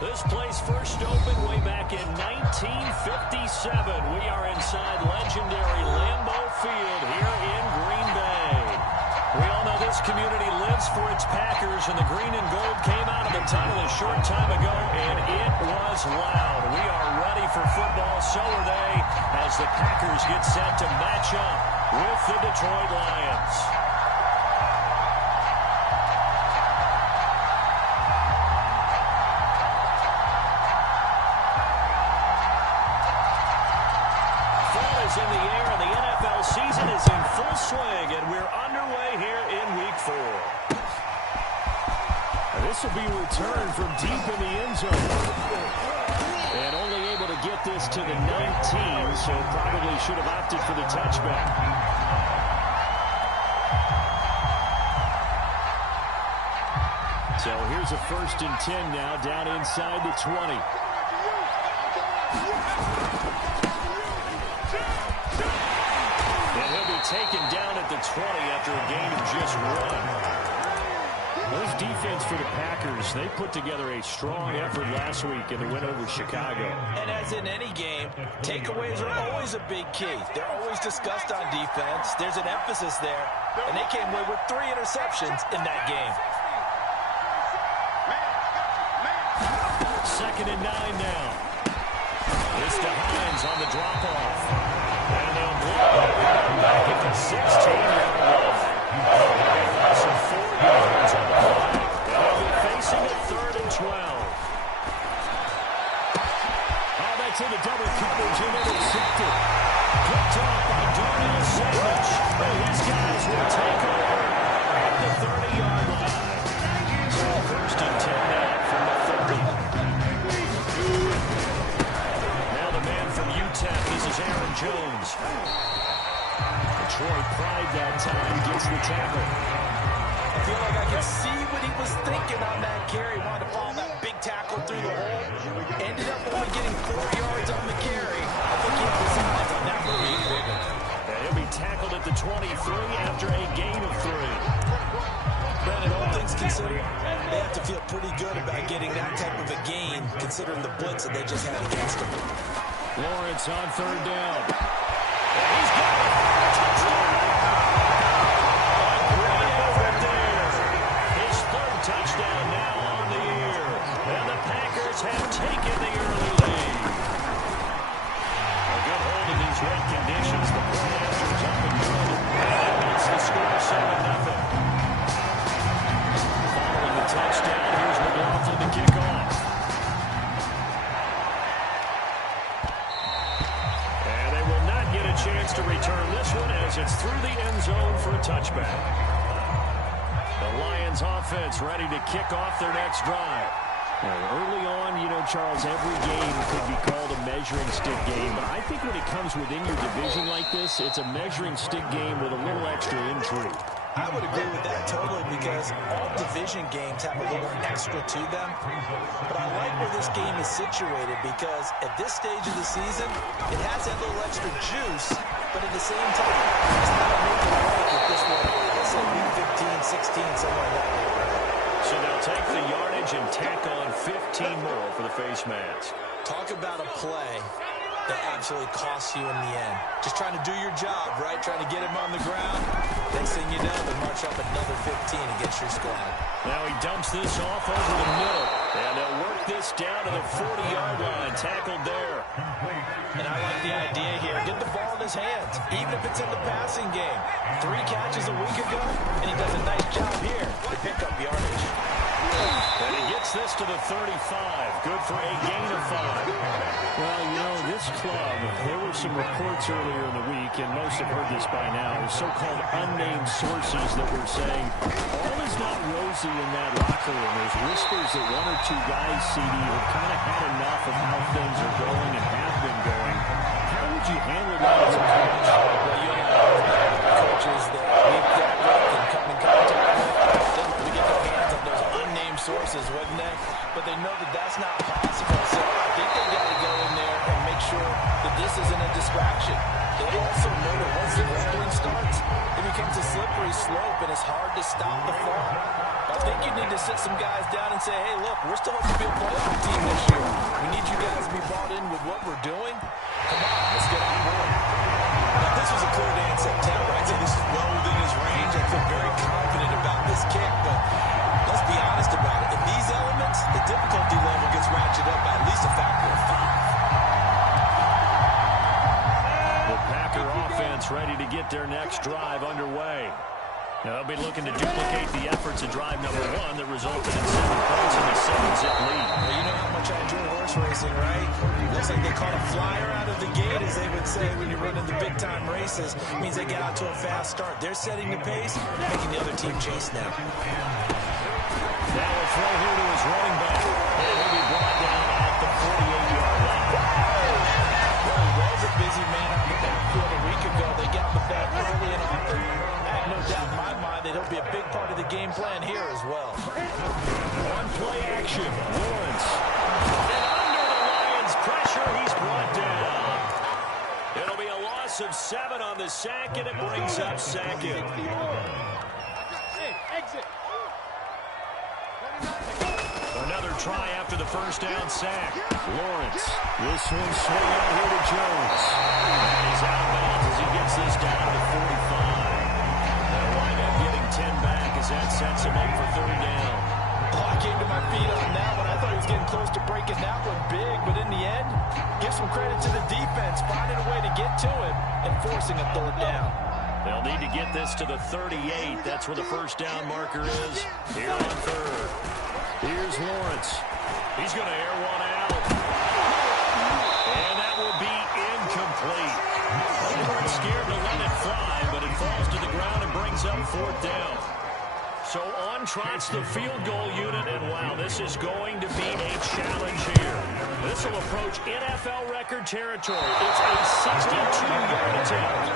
This place first opened way back in 1957. We are inside legendary Lambeau Field here in Green Bay. We all know this community lives for its Packers, and the green and gold came out of the tunnel a short time ago, and it was loud. We are ready for football, so are they, as the Packers get set to match up with the Detroit Lions. In the air, and the NFL season is in full swing, and we're underway here in Week 4. This will be returned from deep in the end zone. And only able to get this to the 19, so probably should have opted for the touchback. So here's a 1st and 10 now, down inside the 20. Taken down at the 20 after a gain of just 1. Those defense for the Packers, they put together a strong effort last week in the win over Chicago. And as in any game, takeaways are always a big key. They're always discussed on defense. There's an emphasis there, and they came away with 3 interceptions in that game. 2nd and 9 now. It's to Hines on the drop-off. And they'll blow back at the 16-yard line. Loss of 4 yards on the play. They'll be facing a 3rd and 12. Oh, that's in the double coverage and intercepted. Picked off by Darnell Savage. But his guys will take over at the 30-yard line. So 1st and 10 now from the 30. UTEP, this is Aaron Jones. Detroit pride that time, gets the tackle. I feel like I can see what he was thinking on that carry. Wanted to follow that big tackle through the hole. Ended up only getting 4 yards on the carry. I think he had his eyes on that one being bigger. And he'll be tackled at the 23 after a gain of 3. Brandon, all things considered, they have to feel pretty good about getting that type of a gain, considering the blitz that they just had against them. Lawrence on 3rd down. He's got it. Touchdown. Great effort there. His 3rd touchdown now on the year. And the Packers have taken the early lead. A good hold in these wet conditions. The play after is up and good. And that makes the score 7-0. Following the touchdown, here's McLaughlin to kick off. Chance to return this one as it's through the end zone for a touchback. The Lions offense ready to kick off their next drive. Early on, you know, Charles, every game could be called a measuring stick game, but I think when it comes within your division like this, it's a measuring stick game with a little extra intrigue. I would agree with that totally, because all division games have a little extra to them. But I like where this game is situated, because at this stage of the season, it has that little extra juice, but at the same time, it's not a make or break at this one. Let's say week 15, 16, somewhere in that neighborhood. So they'll take the yardage and tack on 15 more for the face mask. Talk about a play that absolutely costs you in the end. Just trying to do your job, right? Trying to get him on the ground. Next thing you know, they march up another 15 against your squad. Now he dumps this off over the middle. And they'll work this down to the 40-yard line. Tackled there. And I like the idea here. Get the ball in his hands, even if it's in the passing game. 3 catches a week ago, and he does a nice job here to pick up yardage. And he gets this to the 35. Good for a gain of 5. Well, you know, this club, there were some reports earlier in the week, and most have heard this by now, so-called unnamed sources that were saying all is not rosy in that locker room. There's whispers that 1 or 2 guys, CD, have kind of had enough of how things are going and have been going. How would you handle that as a coach? Well, you know, coaches that we've dealt with and come in contact with, they get their hands on those unnamed sources, wouldn't they? But they know that that's not possible, so I think they've got to go in there and make sure that this isn't a distraction. They also know that once the rambling starts, it becomes a slippery slippery slope, and it's hard to stop the fall. I think you need to sit some guys down and say, hey, look, we're still hoping to be a playoff team this year. We need you guys to be bought in with what we're doing. Come on, let's get on board. Now, this was a clear day in September. I'd say this is well within his range. I feel very confident about this kick, but let's be honest about it. In these elements, the difficulty level gets ratcheted up by at least a factor of 5. The Packer offense ready to get their next drive underway. Now, they'll be looking to duplicate the efforts of drive number 1 that resulted in 7 points in the 7-zip lead. Well, you know how much I enjoy horse racing, right? Looks like they caught a flyer out of the gate, as they would say when you're running the big-time races. It means they get out to a fast start. They're setting the pace, making the other team chase now. Now a throw here to his running back. And he'll be brought down at the 48-yard line. Well, he was a busy man out the backfield a week ago. They got the back early and often. I have no doubt in my mind that he'll be a big part of the game plan here as well. On play action, Lawrence. And under the Lions' pressure, he's brought down. It'll be a loss of 7 on the sack, and it brings up second. Another try after the first down sack. Lawrence. This one swing out here to Jones. And he's out of bounds as he gets this down to the 45. They'll wind up getting 10 back as that sets him up for third down. Oh, I came to my feet on that one. I thought he was getting close to breaking that one big, but in the end, give some credit to the defense, finding a way to get to it and forcing a third down. They'll need to get this to the 38. That's where the first down marker is here on third. Here's Lawrence. He's going to air one out. And that will be incomplete. They weren't scared to let it fly, but it falls to the ground and brings up fourth down. So on trots the field goal unit, and wow, this is going to be a challenge here. This will approach NFL record territory. It's a 62-yard attempt.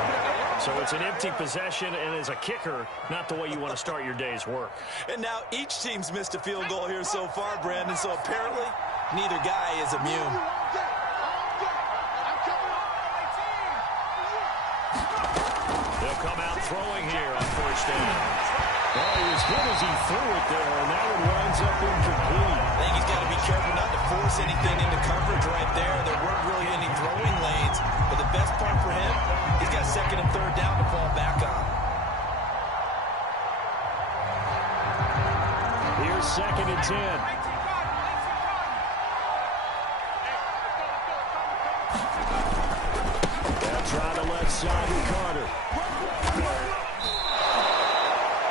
So it's an empty possession, and as a kicker, not the way you want to start your day's work. And now each team's missed a field goal here so far, Brandon, so apparently neither guy is immune. They'll come out throwing here on first down. Well, he was good as he threw it there, and that one winds up incomplete. I think he's got to be careful not to force anything into coverage right there. There weren't really any throwing lanes, but the best part for him, he's got second and third down to fall back on. Here's second and 10. They'll try the left side with Carter.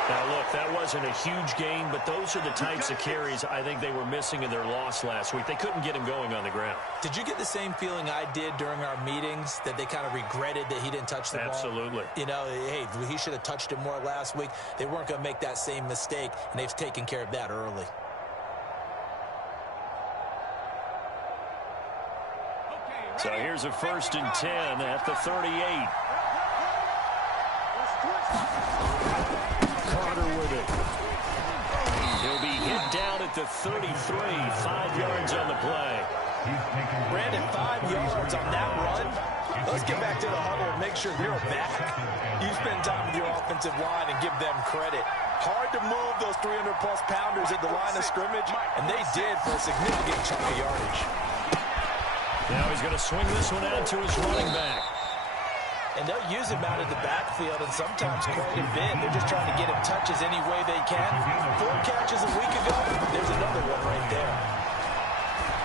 Now, look, that wasn't a huge gain, but those are the types of carries I think they were missing in their loss last week. They couldn't get him going on the ground. Did you get the same feeling I did during our meetings, that they kind of regretted that he didn't touch the ball? Absolutely. You know, hey, he should have touched it more last week. They weren't going to make that same mistake, and they've taken care of that early. So here's a first and 10 at the 38. Carter with it. He'll be hit down at the 33, 5 yards on the play. Brandon, 5 yards on that run. Let's get back to the huddle and make sure you're back. You spend time with your offensive line and give them credit. Hard to move those 300-plus pounders at the line of scrimmage, and they did for a significant chunk of yardage. Now he's going to swing this one out to his running back. And they'll use him out of the backfield, and sometimes quite a bit. They're just trying to get him touches any way they can. 4 catches a week ago. There's another one right there.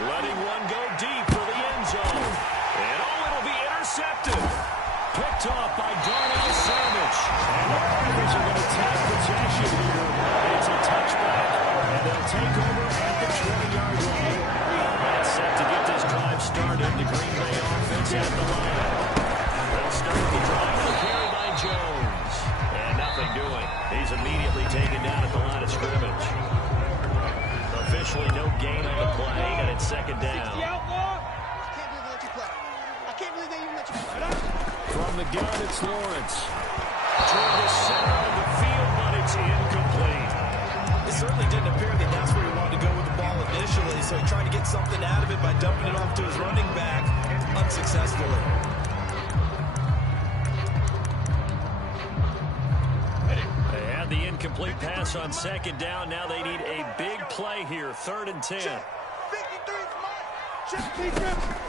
Letting one go deep for the end zone. And it'll be intercepted. Picked off by Darnell Savage. And the Packers are going to take possession here. It's a touchback, and they'll take over at the 20-yard line. That's set to get this drive started. The Green Bay offense at the line. They'll start the drive with a carry by Jones. And nothing doing. He's immediately taken down at the line of scrimmage. Officially no gain on the play, and it's second down. From the gun, it's Lawrence. Toward the center of the field, but it's incomplete. It certainly didn't appear that that's where he wanted to go with the ball initially, so he tried to get something out of it by dumping it off to his running back unsuccessfully. Incomplete pass on second down. Now they need a big play here. 3rd and 10.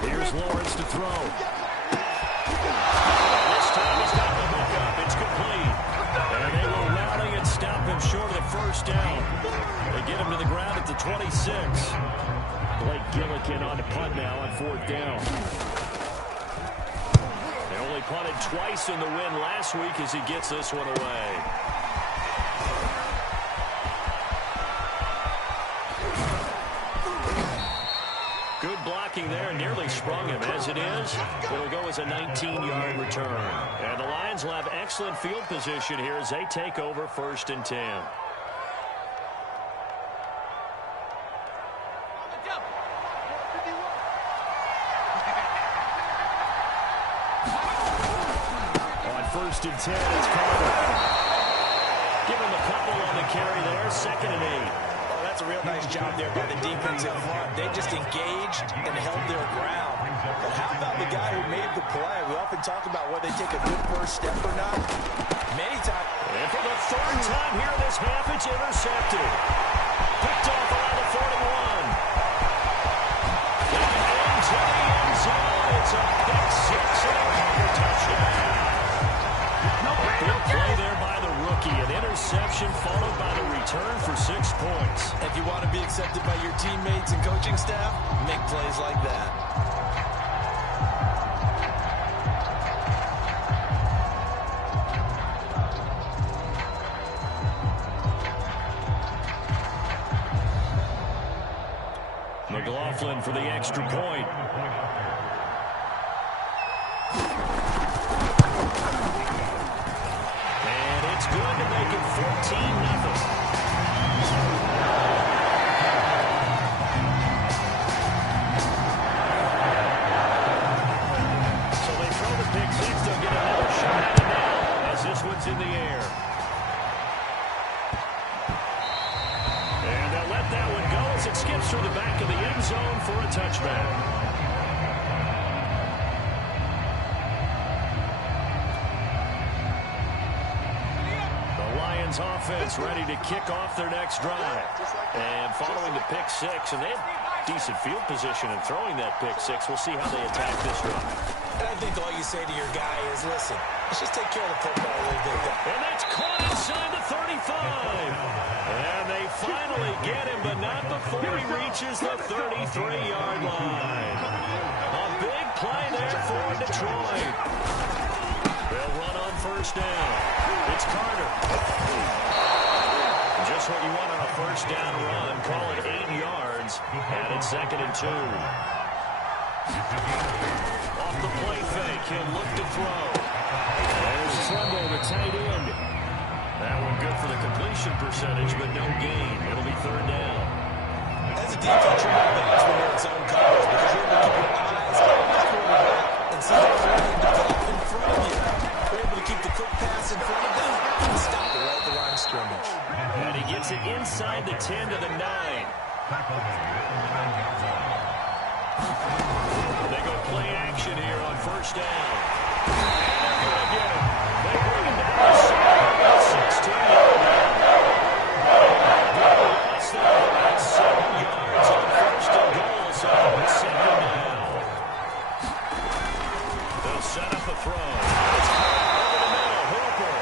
Here's Lawrence to throw. This time he's got the hook up. It's complete. And they will rally and stop him short of the first down. They get him to the ground at the 26. Blake Gillikin on the punt now on 4th down. They only punted twice in the win last week as he gets this one away. Good blocking there, nearly sprung him. As it is, it'll go as a 19-yard return. And the Lions will have excellent field position here as they take over 1st and 10. On 1st and 10, it's Carter. Give him a couple on the carry there, 2nd and 8. That's a real nice job there by the defense in front. They just engaged and held their ground. But how about the guy who made the play? We often talk about whether they take a good first step or not. Many times. And for the 3rd time here this half, it's intercepted. Picked off around the 41. And into the end zone. It's a pick six and a Carter touchdown. Big play there by the rookie. An interception followed by the return for 6 points. If you want to be accepted by your teammates and coaching staff, make plays like that. McLaughlin for the extra point. And it's good to make it 14-0. In the air. And they'll let that one go as it skips through the back of the end zone for a touchback. The Lions offense ready to kick off their next drive. And following the pick six, and they have decent field position in throwing that pick six. We'll see how they attack this drive. And I think all you say to your guy is, listen, let's just take care of the football a little bit. And that's caught inside the 35. And they finally get him, but not before he reaches the 33-yard line. A big play there for Detroit. They'll run on 1st down. It's Carter. Just what you want on a 1st down run. Call it 8 yards. And it's 2nd and 2. Off the play fake, he'll look to throw. There's Trumbo, the tight end. That one good for the completion percentage, but no gain. It'll be 3rd down. As a defense, you're not best when you're in zone coverage because you're able to keep your eyes on the quarterback and see what's running develop in front of you. You're able to keep the quick pass in front of them and stop it right at the line of scrimmage. And he gets it inside the 10 to the 9. They go play action here on 1st down. And they're going to get him. They bring him down to 16-yard line. Lost that 7 yards on 1st and goal, so it's 2nd down. They'll set up a throw. It's over the middle. Hooper.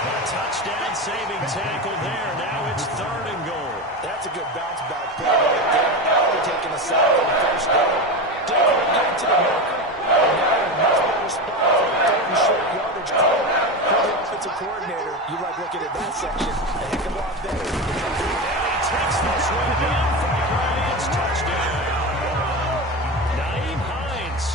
A touchdown saving tackle there. Now it's 3rd and goal. That's a good bounce back play right there. Now they're taking a sack on 1st down. Didn't get to the marker. And now in a much better spot for a 3rd and short yardage call. For the offensive coordinator, you like looking at that section. A heck of a lot better. And he takes this one down for the Lions. Touchdown. Nyheim Hines,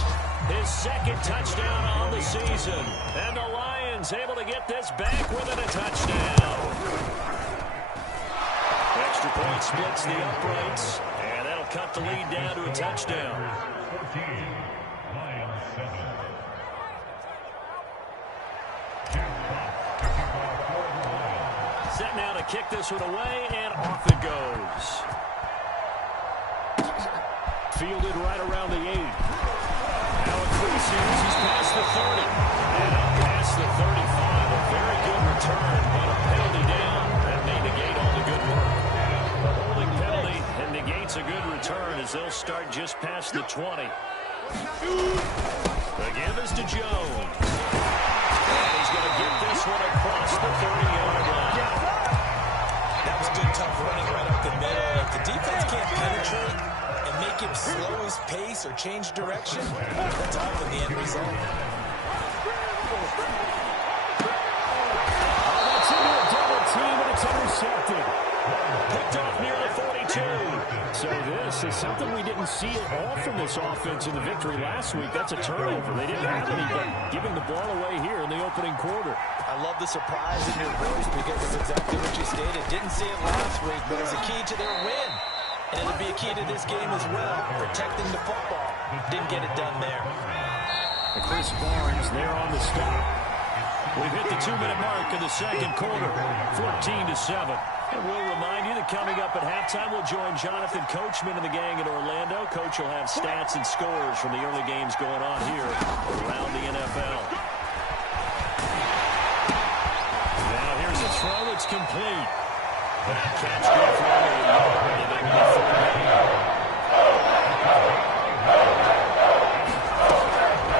his 2nd touchdown on the season. And the Lions able to get this back within a touchdown. Extra point splits the uprights, and that'll cut the lead down to a touchdown. Set now to kick this one away, and off it goes. Fielded right around the 8. Now increasing, he's past the 30. And up past the 35. A very good return, but a penalty down. And start just past the 20. The give is to Jones. And he's going to get this one across the 30-yard line. That was good, tough running right up the middle. If the defense can't penetrate and make him slow his pace or change direction, that's often the end result. That's into a double team, and it's intercepted. Picked off near the 42. So this is something we didn't see at all from this offense in the victory last week. That's a turnover. They didn't have any, but giving the ball away here in the opening quarter. I love the surprise in your voice because it's exactly what you stated. Didn't see it last week, but it's a key to their win. And it'll be a key to this game as well, protecting the football. Didn't get it done there. Chris Barnes there on the stop. We've hit the 2-minute mark in the second quarter, 14-7. And we'll remind you that coming up at halftime, we'll join Jonathan Coachman and the gang in Orlando. Coach will have stats and scores from the early games going on here around the NFL. Now here's a throw that's complete. That catch good for only a yard, and they get third down.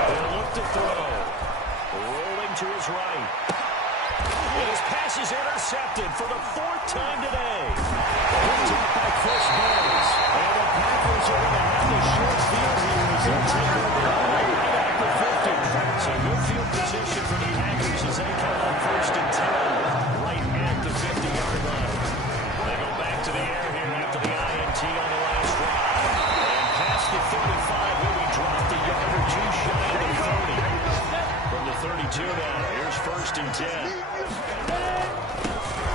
They'll look to throw. Rolling to his right. And his pass is intercepted for the 4th time today. Picked up by Chris Barnes. And the Packers are going to have the short field here as they take over right at the 50. So good field position for the Packers as they come on 1st and 10 right at the 50-yard line. They go back to the air here after the INT on the last drive. And past the 35 will be dropped a yard or two shy of the 30. From the 32 now, here's 1st and 10.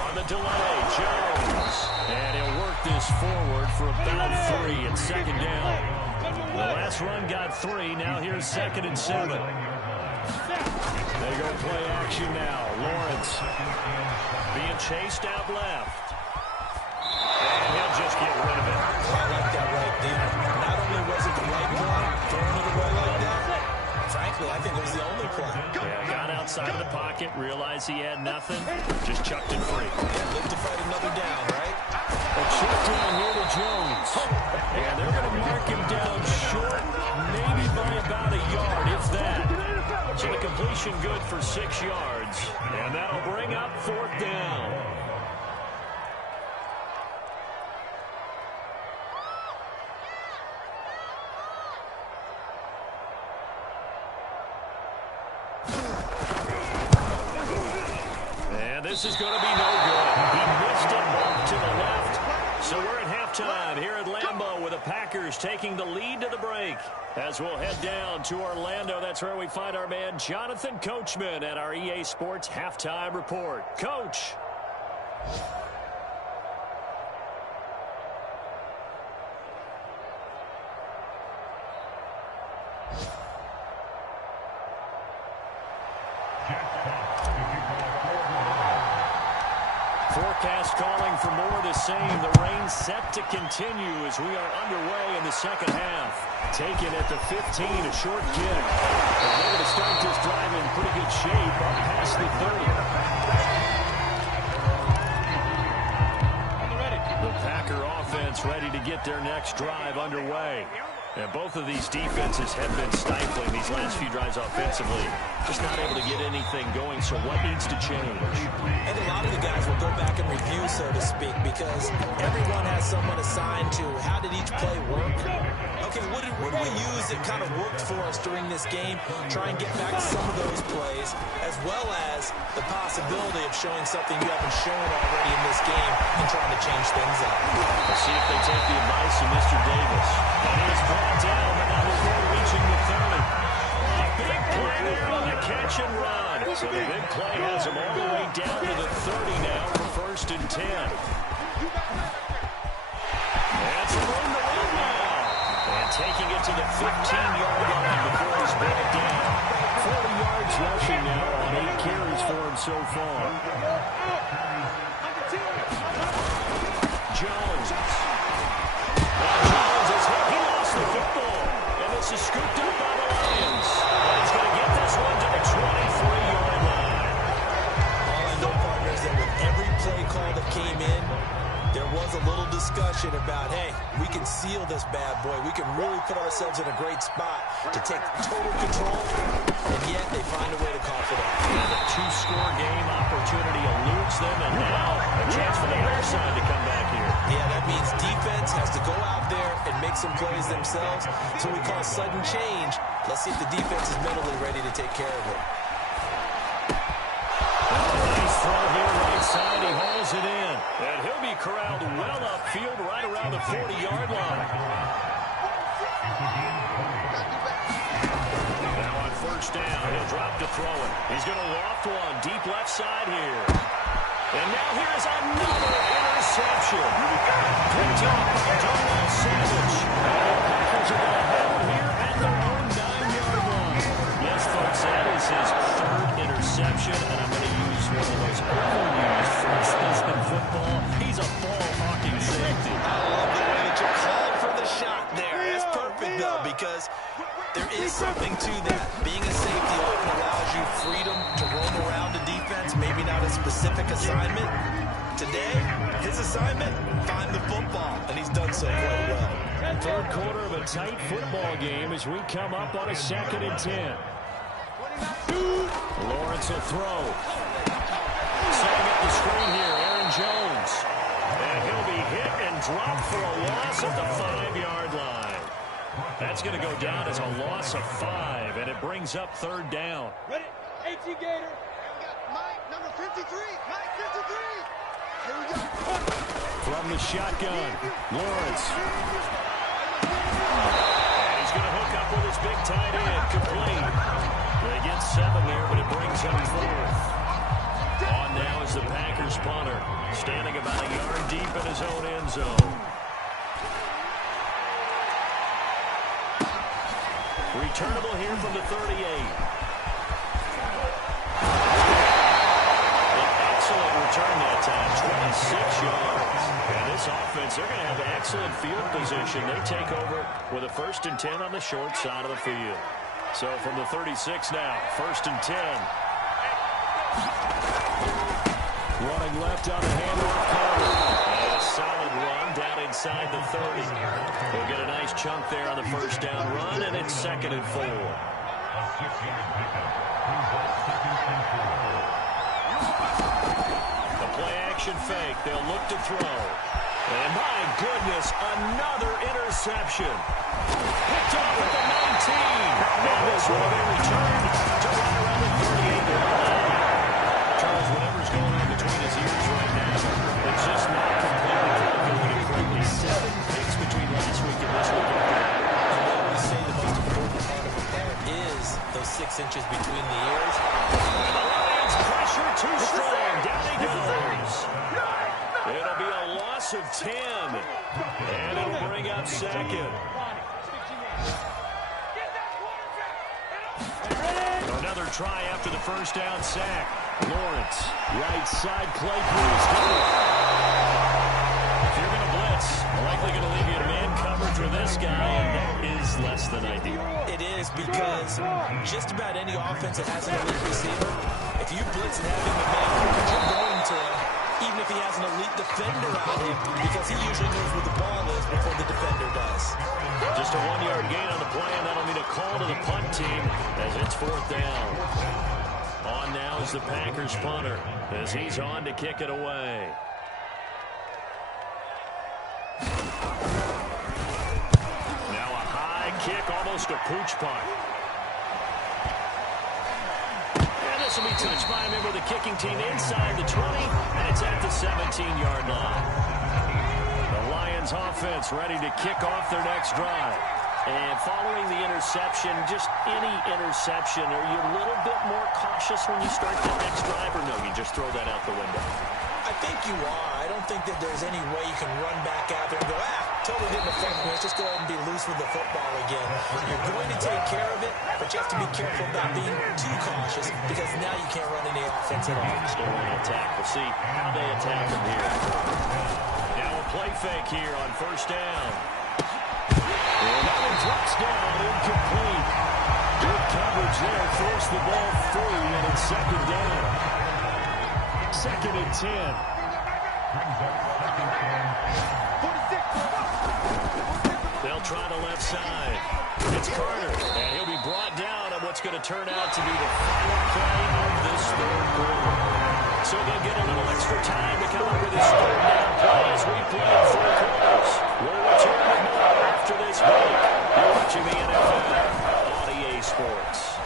On the delay, Jones. And he'll work this forward for about 3 at 2nd down. The last run got 3. Now here's 2nd and 7. They go play action now. Lawrence being chased out left. And he'll just get rid of it. I like that right there. Not only was it the right play, throwing it away like that, frankly, I think it was the only play. Yeah, got outside of the pocket, realized he had nothing, just chucked it free. Yeah, look to fight another down, right? A check down here to Jones. And they're going to mark him down short, maybe by about a yard, if that. So the completion good for 6 yards. And that'll bring up 4th down. And this is going to be no good. He missed it off to the left. So we're at halftime here at Lambeau with the Packers taking the lead to the break. As we'll head down to Orlando, that's where we find our man Jonathan Coachman at our EA Sports Halftime Report. Coach. Forecast calling for more of the same. The rain set to continue as we are underway in the second half. Taken at the 15, a short kick. And they're going to start this drive in pretty good shape up past the 30. The Packer offense ready to get their next drive underway. And both of these defenses have been stifling these last few drives offensively. Just not able to get anything going, so what needs to change? And a lot of the guys will go back and review, so to speak, because everyone has someone assigned to how did each play work. Okay, what do we use that kind of worked for us during this game? Try and get back to some of those plays, as well as the possibility of showing something you haven't shown already in this game and trying to change things up. We'll see if they take the advice of Mr. Davis. And he's brought down, but not before reaching the 30. A big play there on the catch and run. So the big play has him all the way down to the 30 now for 1st and 10. That's room to run now. And taking it to the 15-yard line before he's brought down. 40 yards rushing now on 8 carries for him so far. Jones. This is scooped up by the Lions. And he's going to get this one to the 23-yard line. All I know, partners, that with every play call that came in, there was a little discussion about, hey, we can seal this bad boy. We can really put ourselves in a great spot to take total control, and yet they find a way to cough it up. And a two-score game opportunity eludes them, and now a chance for the other side to come back here. Yeah, that means defense has to go out there and make some plays themselves. So we call sudden change. Let's see if the defense is mentally ready to take care of it. Nice throw here right side. He hauls it in. And he'll be corralled well upfield right around the 40-yard line. Now on first down, he'll drop to throw it. He's going to loft one deep left side here. And now here's another interception. Picked up by Darnell Savage. And the Packers are going to have him here at their own 9-yard line. Yes, folks, that is his third interception, and I'm going to use one of the most overused phrases in football. He's a ball-hawking safety. I love the way that you called for the shot there. That's perfect, though, because there is something to that. Being a safety often allows you freedom to roam around the defense, maybe not a specific assignment. Today, his assignment, find the football, and he's done so quite well. Third quarter of a tight football game as we come up on a 2nd and 10. Lawrence will throw. Setting up the screen here, Aaron Jones. And he'll be hit and dropped for a loss at the 5-yard line. That's going to go down as a loss of 5, and it brings up third down. Ready? AT Gator. And we got Mike, number 53. Mike, 53. Here we go. From the shotgun, Lawrence. And he's going to hook up with his big tight end, complete. They get 7 there, but it brings him 4th. On now is the Packers punter, standing about a yard deep in his own end zone. Returnable here from the 38. An excellent return that time, 26 yards. And this offense, they're going to have excellent field position. They take over with a 1st and 10 on the short side of the field. So from the 36 now, 1st and 10. Running left on the handoff corner. And a solid run down inside the 30. They'll get a nice chunk there on the first down run, and it's 2nd and 4. The play action fake. They'll look to throw. And my goodness, another interception. Picked off at the 19. And this will be returned to right around the 38-yard line. Charles, whatever's going on between his ears right now, it's just not completely calculated correctly. 7 picks between last week and this week. And what we say the most important part of a player is those 6 inches between the ears. And the Lions pressure too strong. Down he goes. It'll be a loss of 10. And it'll bring up 2nd. Another try after the first down sack. Lawrence, right side, Claypool's got it. If you're going to blitz, likely going to leave you in man coverage with this guy, and that is less than ideal. It is, because just about any offense that has an elite receiver, if you blitz and have him in man coverage, you're going to him, even if he has an elite defender on him, because he usually knows where the ball is before the defender does. Just a 1-yard gain on the play, and that'll mean a call to the punt team as it's 4th down. On now is the Packers punter as he's on to kick it away. Now a high kick, almost a pooch punt. And this will be touched by a member of the kicking team inside the 20, and it's at the 17-yard line. The Lions offense ready to kick off their next drive. And following the interception, just any interception, are you a little bit more cautious when you start that next drive, or no, you just throw that out the window? I think you are. I don't think that there's any way you can run back out there and go, totally didn't affect me. Let's just go ahead and be loose with the football again. You're going to take care of it, but you have to be careful about being too cautious, because now you can't run any offense at all. Still want to attack. We'll see how they attack them here. Now a play fake here on first down. And that one drops down, incomplete. Good coverage there, forced the ball free, and it's 2nd down. 2nd and 10. They'll try the left side. It's Carter, and he'll be brought down on what's going to turn out to be the final play of this third quarter. So they'll get a little extra time to come up with this third down play as we play 4 quarters. We'll return with more after this break. You're watching the NFL on EA Sports.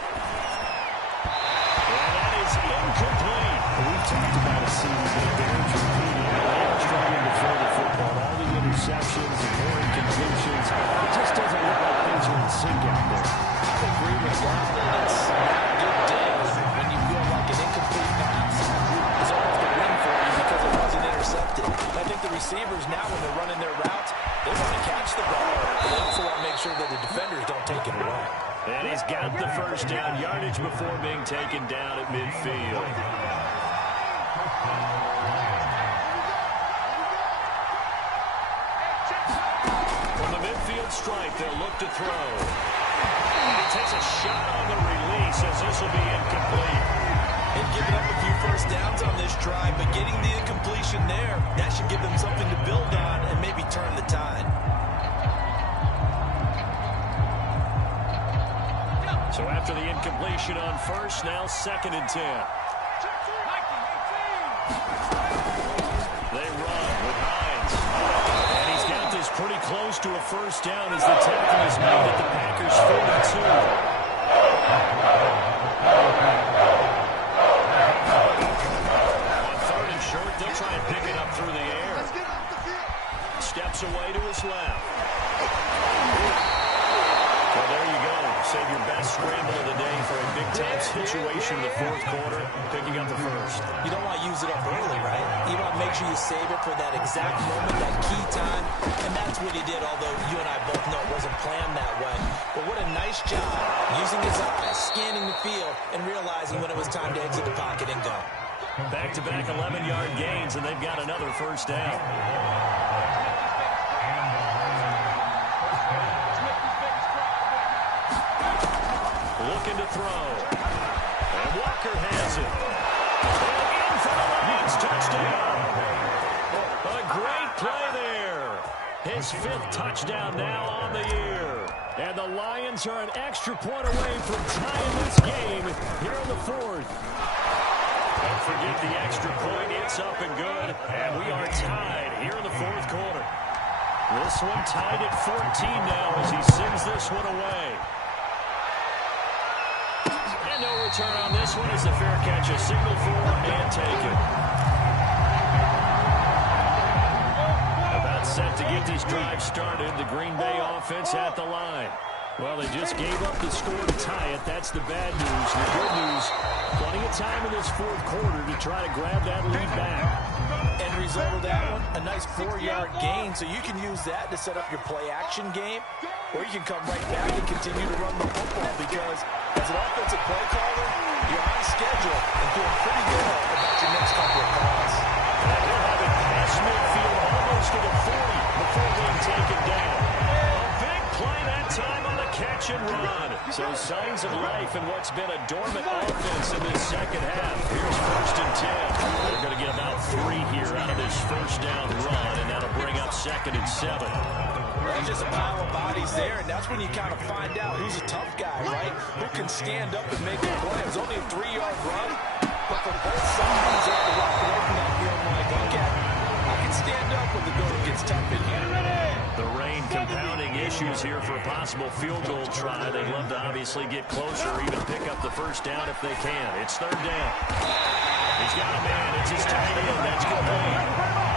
And that is incomplete. We've talked about a season that bears repeating. They are struggling to throw the football. All the interceptions and more incompletions. It just doesn't look like things are in sync out there. I agree with that. It's not a good day when you feel like an incomplete pass is almost a win for you because it wasn't intercepted. I think the receivers now, when they're running their routes, they want to catch the ball, but they also want to make sure that the defenders don't take it away. And he's got the first down yardage before being taken down at midfield. From the midfield stripe, they'll look to throw. He takes a shot on the release as this will be incomplete. They've given up a few first downs on this drive, but getting the incompletion there, that should give them something to build on and maybe turn the tide. So after the incompletion on first, now 2nd and 10. They run with Hines. And he's got this pretty close to a first down as the tackle is made at the Packers' 42. On 3rd and short, they'll try and pick it up through the air. Steps away to his left. Well, there you go. Save your best scramble of the day for a big-time situation in the 4th quarter, picking up the first. You don't want to use it up early, right? You want to make sure you save it for that exact moment, that key time, and that's what he did, although you and I both know it wasn't planned that way. But what a nice job using his eyes, scanning the field, and realizing when it was time to exit the pocket and go. Back-to-back 11-yard gains, and they've got another first down. Looking to throw. And Walker has it. And in for the Lions, touchdown. A great play there. His 5th touchdown now on the year. And the Lions are an extra point away from tying this game here in the 4th. Don't forget the extra point. It's up and good. And we are tied here in the 4th quarter. This one tied at 14 now as he sends this one away. And no return on this one as the fair catch is signaled for and taken. About set to get these drives started. The Green Bay offense at the line. Well, they just gave up the score to tie it. That's the bad news. The good news, plenty of time in this 4th quarter to try to grab that lead back. End result of that one, a nice 4-yard gain, so you can use that to set up your play-action game, or you can come right back and continue to run the football because as an offensive play caller, you're on schedule and feeling pretty good about your next couple of calls. And they'll have it past midfield almost to the 40 before being taken down. A big play that time on the catch and run. So signs of life in what's been a dormant offense in this 2nd half. Here's 1st and 10. They're going to get about 3 here out of this first down run, and that'll bring up 2nd and 7. There's just a pile of bodies there, and that's when you kind of find out who's a tough guy, right? Who can stand up and make a play. It was only a 3-yard run, but for both sides, they have to walk away from that feeling like, okay, I can stand up when the going gets tough in here. The rain compounding issues here for a possible field goal try. They'd love to obviously get closer or even pick up the first down if they can. It's 3rd down. He's got a man. It's his tight end. That's complete.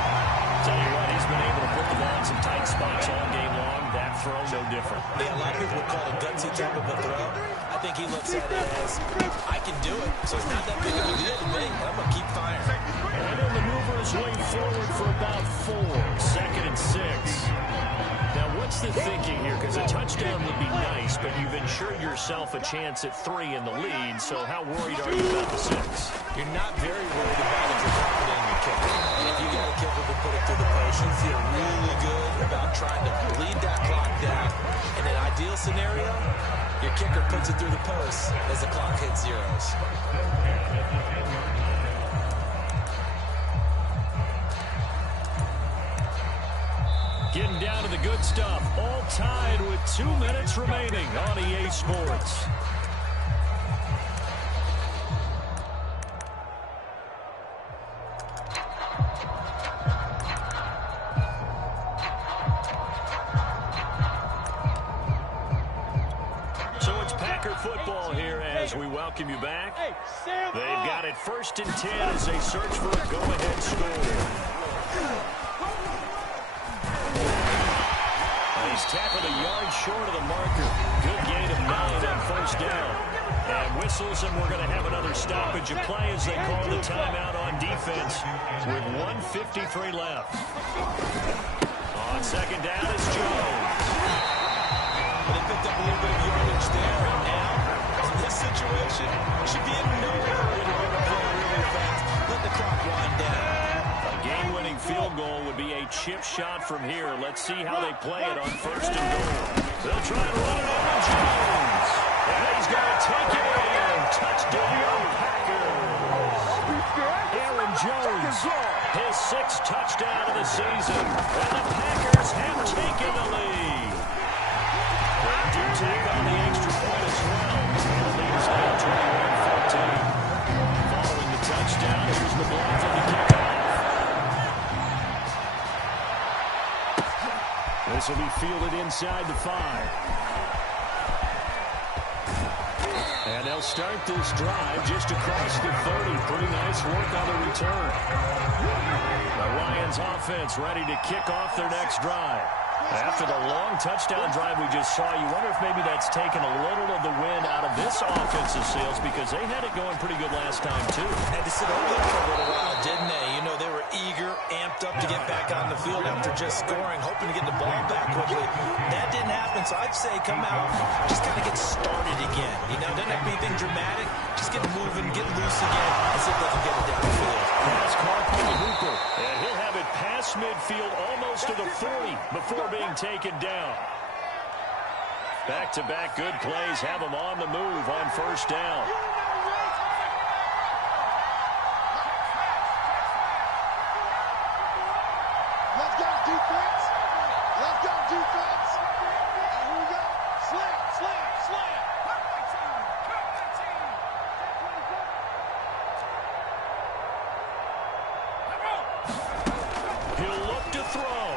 Tell you what, he's been able to put the ball in some tight spots all game long. That throw, no different. Yeah, a lot of people would call it gutsy type of a throw. I think he looks at it as, I can do it, so it's not that big of a deal to me. I'm going to keep firing. And he'll maneuver his way forward for about 4. 2nd and 6. Now, what's the thinking here? Because a touchdown would be nice, but you've ensured yourself a chance at 3 in the lead, so how worried are you about the 6? You're not very worried about if you're confident in your kicker. If you got a kicker to put it through the post, you feel really good about trying to bleed that clock down. In an ideal scenario, your kicker puts it through the post as the clock hits zeros. good stuff. All tied with 2 minutes remaining on EA Sports. So it's Packer football here as we welcome you back. They've got it 1st and 10 as they search for a go-ahead score. He's tackled a yard short of the marker. Good gain of 9 on 1st down. And whistles, and we're going to have another stoppage of play as they call the timeout on defense with 1:53 left. On 2nd down, it's Jones. They picked up a little bit of yardage there, and now, in this situation, should be in no hurry to run the play really fast. Let the clock wind down. A game-winning field goal would be a chip shot from here. Let's see how they play it on 1st and goal. They'll try and run it over Jones. And he's going to take it in. Touchdown, Packers. Aaron Jones, his 6th touchdown of the season. And the Packers have taken the lead. They do take on the extra point as well. And the lead is now 21-14. Following the touchdown, here's the ball from the kickoff. This will be fielded inside the 5. And they'll start this drive just across the 30. Pretty nice work on the return. The Lions offense ready to kick off their next drive. After the long touchdown drive we just saw, you wonder if maybe that's taken a little of the wind out of this offensive sails because they had it going pretty good last time, too. Had to sit over there for a little while, didn't they? You know, they were eager, amped up to get back on the field after just scoring, hoping to get the ball back quickly. That didn't happen, so I'd say come out, just kind of get started again. You know, doesn't have to be anything dramatic. Just get moving, get loose again, and see if they can get it downfield. That's caught by Hooper, and he'll have it past midfield almost to the 40 before being taken down. Back-to-back good plays have them on the move on 1st down. Let's go, defense. Let's go, defense. And here we go. Slam, slam, slam. He'll look to throw.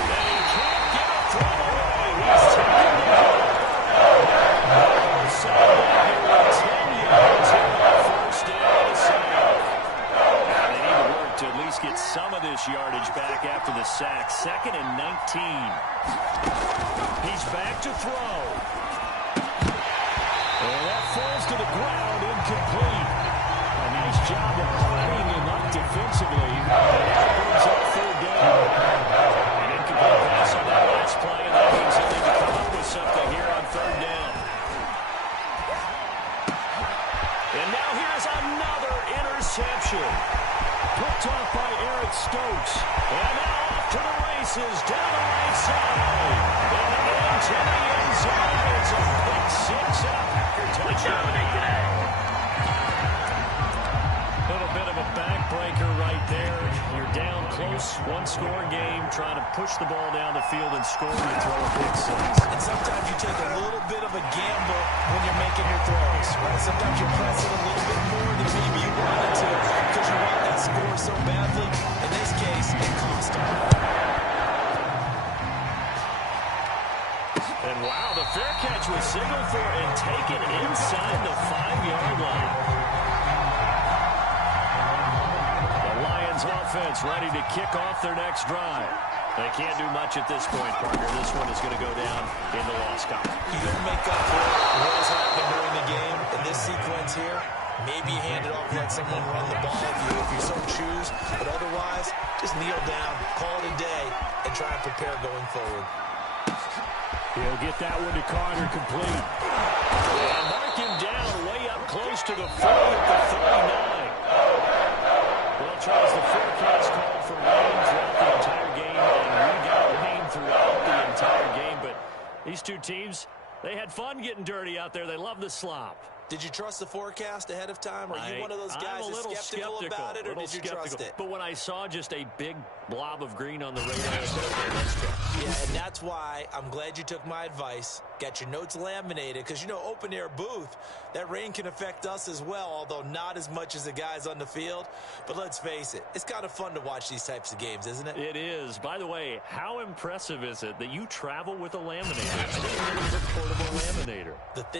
And he can't get a throw away. He's taken the ball. Sideline here with 10 yards here on 1st down to sack. Now they need to work to at least get some of this yardage back after the sack. 2nd and 19. He's back to throw. And that falls to the ground, incomplete. A nice job of prying him up defensively. And that brings up 3rd down. An incomplete pass on that last play, and that means they'll need to come up with something here on 3rd down. And now here's another interception. Picked off by Eric Stokes. And now off to the races, down the right side. And into the end zone. It's a pick 6 and a Packer touchdown. Little bit of a backbreaker right there. You're down close, 1-score game, trying to push the ball down the field and score. You throw a pick 6. And sometimes you take a little bit of a gamble when you're making your throws, right? Sometimes you press it a little bit more than maybe you wanted to because you want that score so badly. In this case, it cost them. And wow, the fair catch was signaled for and taken inside the 5-yard line. Offense ready to kick off their next drive. They can't do much at this point, Parker. This one is going to go down in the loss column. You don't make up for what has happened during the game in this sequence here. Maybe you hand it off and let someone run the ball if you so choose. But otherwise, just kneel down, call it a day, and try and prepare going forward. He'll get that one to Carter complete. And mark him down way up close to the 40 at the 39. Well, Charles, the forecast called for rain throughout the entire game, and we got rain throughout the entire game. But these two teams, they had fun getting dirty out there. They love the slop. Did you trust the forecast ahead of time? Are you one of those guys I'm a little skeptical about it, or did you trust it? But when I saw just a big blob of green on the radar, yeah, and that's why I'm glad you took my advice. Got your notes laminated, because, you know, open-air booth, that rain can affect us as well, although not as much as the guys on the field. But let's face it, it's kind of fun to watch these types of games, isn't it? It is. By the way, how impressive is it that you travel with a laminator? I didn't know it was a portable laminator. The thing